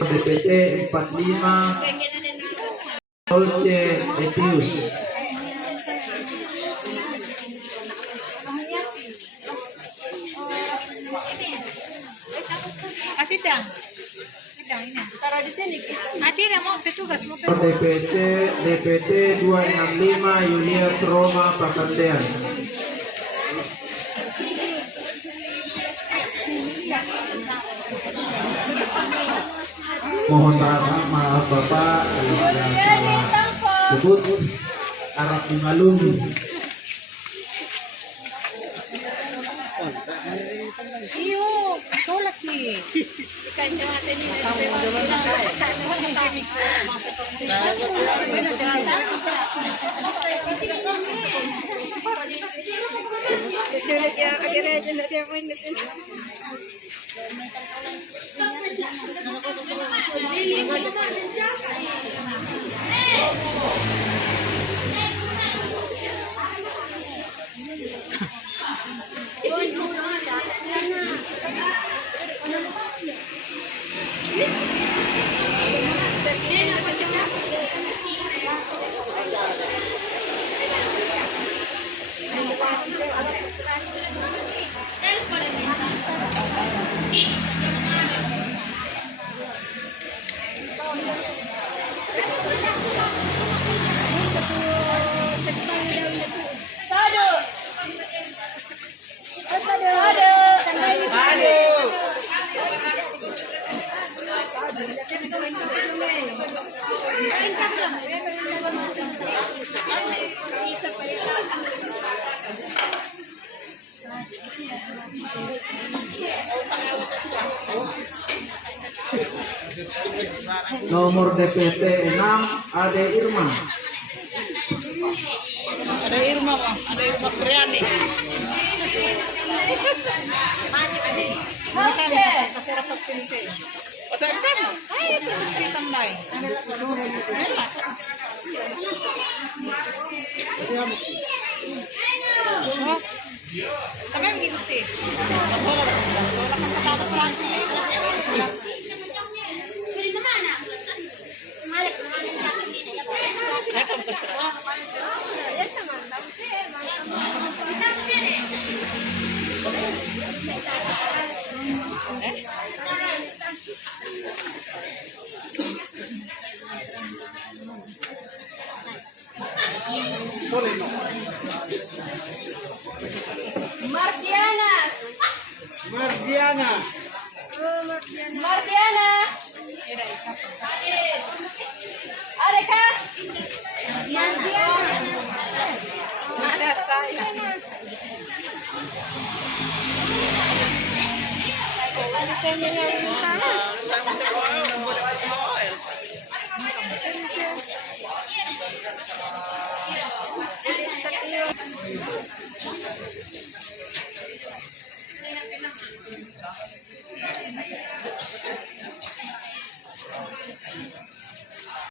DPT 45 Dolce Etius. Kasih dong. Taruh di sini. Nanti dia mau petugas mau DPT 265 Julius Roma Pakandean. Mohon maaf Bapak kalau ada salah sebut Arab dimaklumi. Iyo, tolak nih. Sulit ya, akhirnya aja nanti apa ini. Nomor DPT 6 Ade Irma. Ada Irma, Bang. Ada Irma Priani. Kasih rapat sini. Otak kan? Ayo kita tambah. Kami mengikuti. Tolak kata Perancis. Mardiana. Ada kah? Ada saya. Ada saya yang sana.